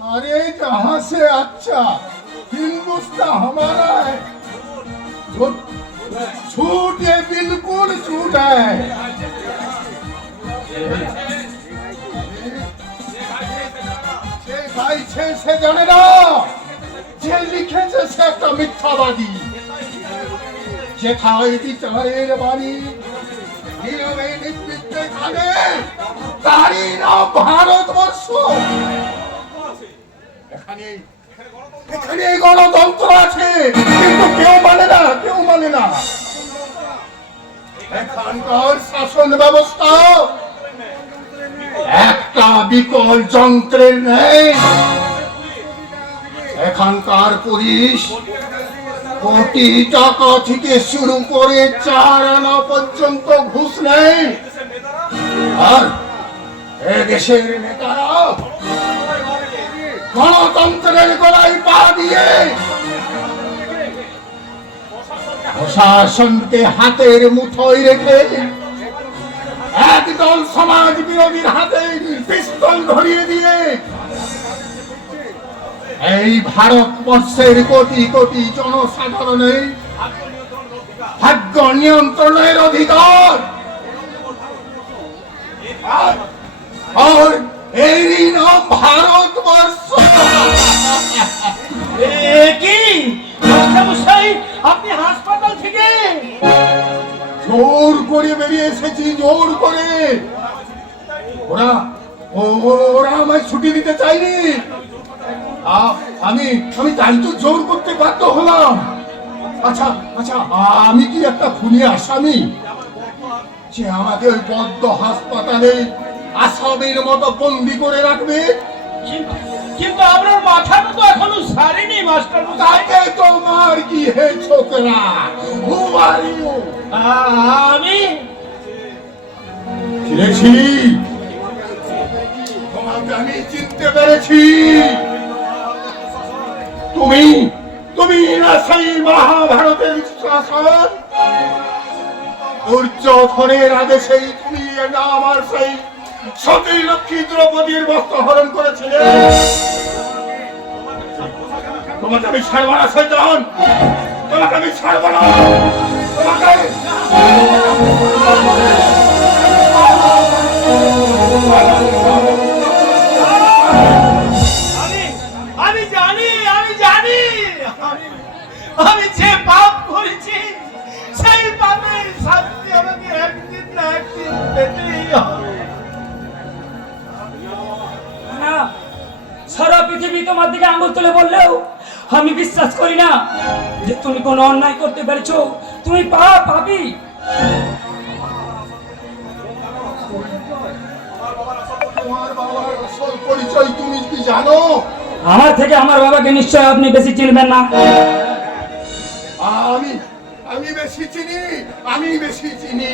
अरे जहाँ से अच्छा हिंदुस्तान हमारा है, छूट ये बिल्कुल छूट है। भाई छे से जाने ना, যে লিখেছে সে একটা মিথ্যাবাদী, যেথায় বিচারের বাণী নীরবে নিবৃত্তে কানে, তারই নাম ভারতবর্ষ। এখানে গণতন্ত্র আছে, কিন্তু কেউ মানে না, কেউ মানে না। এখানকার শাসন ব্যবস্থা একটা বিকল যন্ত্রের নেই। এখানকার পুলিশ কোটি টাকা থেকে শুরু করে 4 আনা পর্যন্ত ঘুষ নেই। আর এদেশের নেতারা গণতন্ত্রের গলায় পা দিয়ে প্রশাসনকে হাতের মুঠোয় রেখে একদল সমাজ বিরোধীর হাতে পিস্তল ধরিয়ে দিয়ে এই ভারতবর্ষের কোটি কোটি জনসাধারণের ভাগ্য নিয়ন্ত্রণের অধিকার আর এরই নাম ভারতবর্ষ। আপনি হাসপাতাল থেকে জোর করে বেরিয়ে এসেছি, জোর করে। ওরা ওরা আমায় ছুটি দিতে চাইনি, আমি আমি তাই তো জোর করতে বাধ্য হলাম। আচ্ছা আচ্ছা, আমি কি একটা খুনি আসামি যে আমাকে ওই বদ্ধ হাসপাতালে আসামির মতো বন্দি করে রাখবে? কিন্তু আপনার মাথাটা তো এখনো সারেনি মাস্টার। তাতে তোমার কি হে ছোকরা? আমি চিনেছি তোমাকে, আমি চিনতে পেরেছি। তুমি তুমি না সেই মহাভারতের শাসন, দুর্যোধনের আদেশেই তুমি না আমার সেই সতী লক্ষ্মী দ্রৌপদীর বস্ত্র হরণ করেছিলে। তোমাকে আমি ছাড়ব না শয়তান, তোমাকে আমি ছাড়ব না। তোমাকে আমি জানি, আমি জানি আমি যে পাপ করেছি সেই পাপের শাস্তি আমাকে একদিন না একদিন পেতেই হবে। না, সারা পৃথিবী তোমার দিকে আঙুল তুলে বললেও আমি বিশ্বাস করি না যে তুমি কোনো অন্যায় করতে পেরেছো। তুমি পাপী। তোমার বাবার আসল পরিচয় তুমি কি জানো? আমার থেকে আমার বাবাকে নিশ্চয় আপনি বেশি চিনবেন না। আমি আমি বেশি চিনি, আমি বেশি চিনি।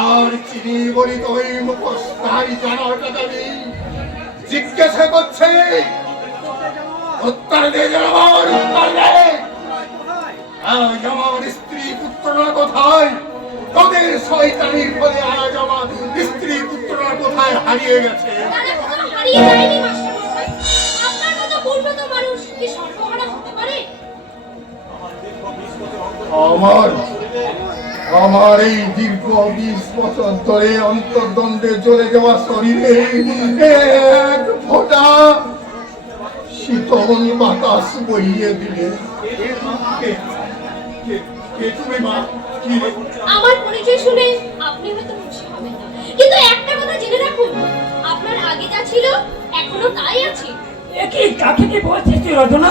আর চিনি বলি তো ওই মুখোশধারী জানোয়ারটা আমি জিজ্ঞাসা করছে। উত্তর দে জানোয়ার, উত্তর দে। আজ আমার স্ত্রী পুত্ররা কোথায়? তোদের শয়তানির ফলে আজ আমার স্ত্রী পুত্ররা কোথায় হারিয়ে গেছে? হারিয়ে যায়নি মাস্টার মশাই। আপনার মতো পূর্ণত মানুষ কি সর্বহারা হতে পারে? আমার এই দীর্ঘ 20 বছর ধরে অন্তর্দ্বন্দ্বে জ্বলে যাওয়া শরীরে এক ফোঁটা শীতল বাতাস বইয়ে দিলে। আমার পরিচয় শুনে আপনি হয়তো খুশি হবেন না, কিন্তু একটা কথা জেনে রাখুন, আপনার আগে যা ছিল এখনো তাই আছে। কি কাকে কি বলছিস তুই রচনা?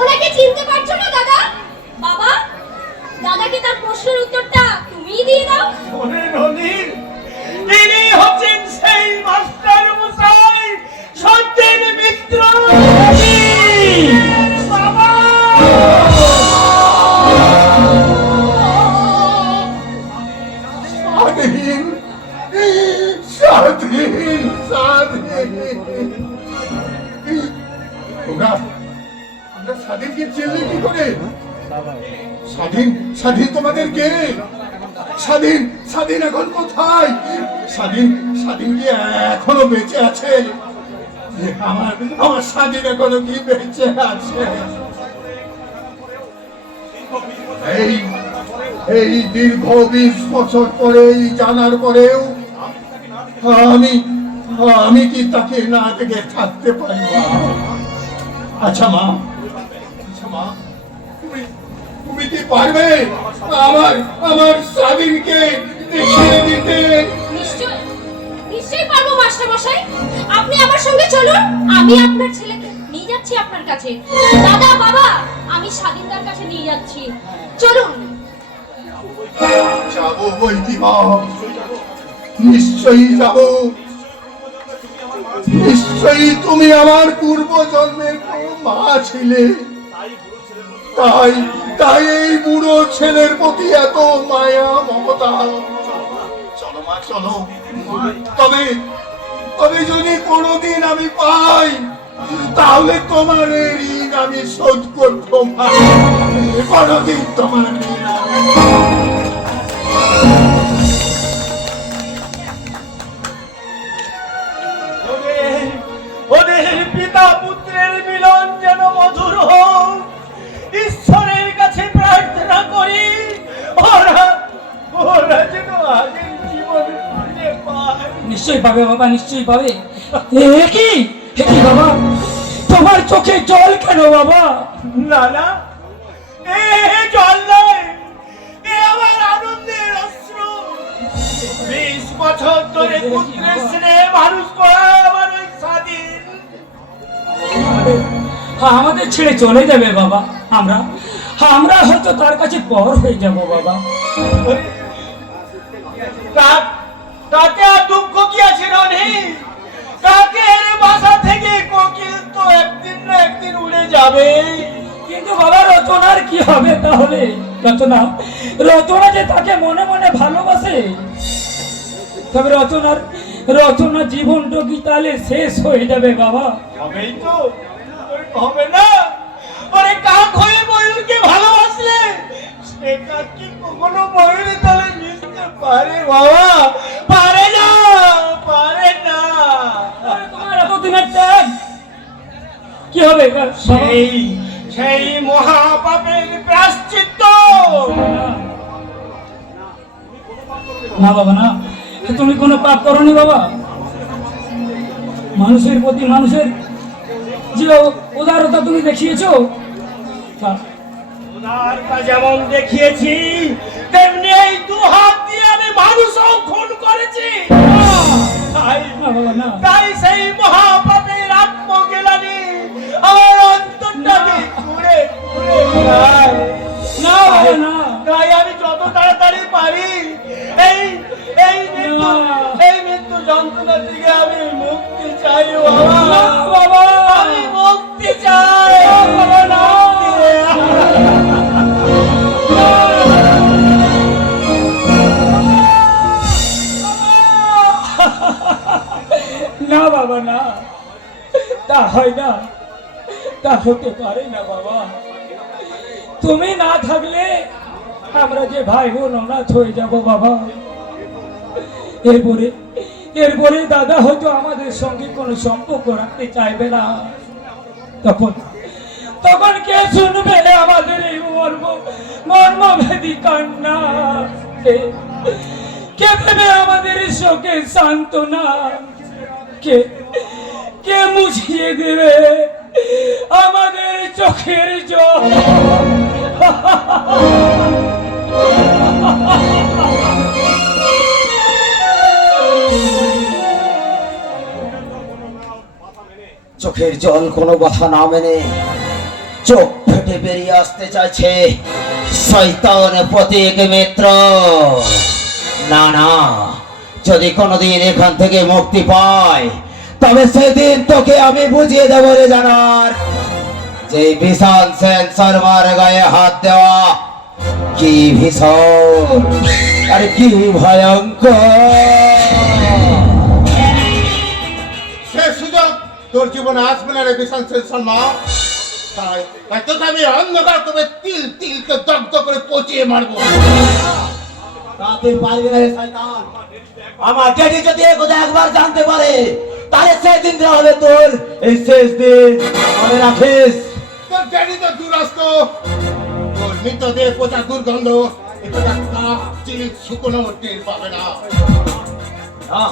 ওনাকে চিনতে পারছো না দাদা? বাবা, দাদাকে তার প্রশ্নের উত্তরটা তুমিই দিয়ে দাও। তিনি হচ্ছেন সেই মাস্টার মশাই সত্যের মিত্র। বাবা, স্বাধীন স্বাধীন স্বাধীন। আমরা স্বাধীনকে চিনলে কি করে? স্বাধীন স্বাধীন তোমাদের কে? স্বাধীন স্বাধীন এখন কোথায়? স্বাধীন স্বাধীন কি এখনো বেঁচে আছে? আমার আমার স্বাধীন এখনো কি বেঁচে আছে? এই এই দীর্ঘ 20 বছর পরে এই জানার পরেও আমি আমি কি তাকে না দেখে থাকতে পারি মা? আচ্ছা মা, তুমি কি পারবে আমার আমার স্বাধীনকে দেখিয়ে দিতে? নিশ্চয় নিশ্চয়ই পারবো মাস্টার মশাই। আপনি আমার সঙ্গে চলুন, আমি আপনার ছেলেকে নিয়ে যাচ্ছি আপনার কাছে। দাদা, বাবা, আমি স্বাধীনদার কাছে নিয়ে যাচ্ছি, চলুন। যাবো বৈকি মা, নিশ্চয়ই যাব। নিশ্চয়ই তুমি আমার পূর্ব জন্মের মা ছিলে, তাই তাই এই বুড়ো ছেলের প্রতি এত মায়া মমতা। চলো মা চলো, তবে তবে যদি কোনোদিন আমি পাই তাহলে তোমার এই ঋণ আমি শোধ করবো মা। কোনোদিন তোমার ঋণ আমি ওদের পিতা পুত্রের মিলন যেন মধুর হোক, ঈশ্বরের কাছে প্রার্থনা করি ওরা ওরা যেন আগের জীবন ফিরে পায়। নিশ্চয়ই পাবে বাবা, নিশ্চয়ই পাবে। এ কি বাবা, তোমার চোখে জল কেন বাবা? না না, এ জল নয়, এ আমার আনন্দের অশ্রু। 20 বছর ধরে পুত্রের স্নেহে মানুষ করা আমার ওই স্বাধীন আমাদের ছেড়ে চলে যাবে বাবা। আমরা আমরা হয়তো তার কাছে পর হয়ে যাব বাবা। তাতে আর দুঃখ কি আছে রনি? কাকের বাসা থেকে কোকিল তো একদিন না একদিন উড়ে যাবে। কিন্তু বাবা, রচনার কি হবে তাহলে? রচনা রচনা যে তাকে মনে মনে ভালোবাসে, তবে রচনা জীবনটা কি তাহলে শেষ হয়ে যাবে বাবা? হবেই তো, হবে না? ওরে কাক হয়ে ময়ূরকে ভালোবাসলে সে কাক কি কখনো ময়ূরের তলে মিশতে পারে বাবা? পারে না, পারে না। আরে তোমার এতদিনের ত্যাগ কি হবে বাবা? সেই মহাপাপের প্রায়শ্চিত্ত। না বাবা না, তুমি কোনো পাপ করনি বাবা। মানুষের প্রতি মানুষের যে উদারতা তুমি দেখিয়েছো, উদারতা যেমন দেখিয়েছি তেমনি এই 2 হাত দিয়ে আমি মানুষও খুন করেছি। না বাবা না, তাই সেই মহাপাপের আত্মজ্ঞানী আমার অন্তরটাকে ঘুরে ঘুরে যায়। না বাবা না, তাই আমি যত তাড়াতাড়ি পারি এই মৃত্যু যন্ত্রণা থেকে আমি মুক্তি চাই বাবা। না বাবা, আমি মুক্তি চাই বাবা না। না বাবা না, তা হয় না, তা হতে পারে না বাবা। তুমি না থাকলে আমরা যে ভাই বোন অনাথ হয়ে যাব বাবা। এরপরে দাদা হয়তো আমাদের সঙ্গে কোনো সম্পর্ক রাখতে চাইবে না। তখন কে শুনবে আমাদের এই মর্মভেদী কান্না? কে দেবে আমাদের শোকের সান্ত্বনা? কে মুছিয়ে দেবে আমাদের চোখের জল? চোখের জল কোনো কথা না মেনে চোখ ফেটে বেরিয়ে আসতে চাইছে শয়তান প্রতীক মিত্র। না না, যদি কোনোদিন এখান থেকে মুক্তি পায় তবে সেদিন তোকে আমি বুঝিয়ে দেবো রে জানার, যে ভীষণ সেন শর্মার গায়ে হাত দেওয়া কি ভীষণ আর কি ভয়ঙ্কর। সে সুযোগ তোর জীবনে আসবে না রে বিশাল শর্মা। তাই তোকে আমি অন্ধকার করে তিল তিলকে দগ্ধ করে পচিয়ে মারবো। তা তুই পারবি না রে শয়তান। আমার ডেডি যদি এ কথা একবার জানতে পারে তাহলে সেই দিনটা হবে তোর এই শেষ দিন, মনে রাখিস। তোর ড্যাডি তো দুরাস্ত, তোর মৃতদেহ পচা দুর্গন্ধ এটা কাপ চিলি শুকনো টের পাবে না। না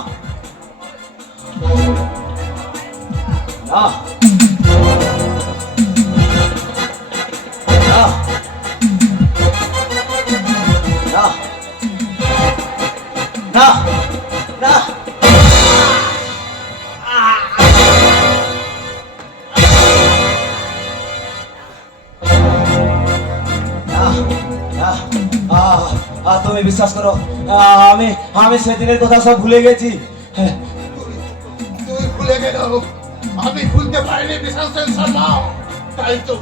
না না না না না তুমি বিশ্বাস করো, আমি আমি সেদিনের কথা সব ভুলে গেছি। তুই ভুলে গেল, আমি ভুলতে পারিনি বিশাল শর্মা, তাই তো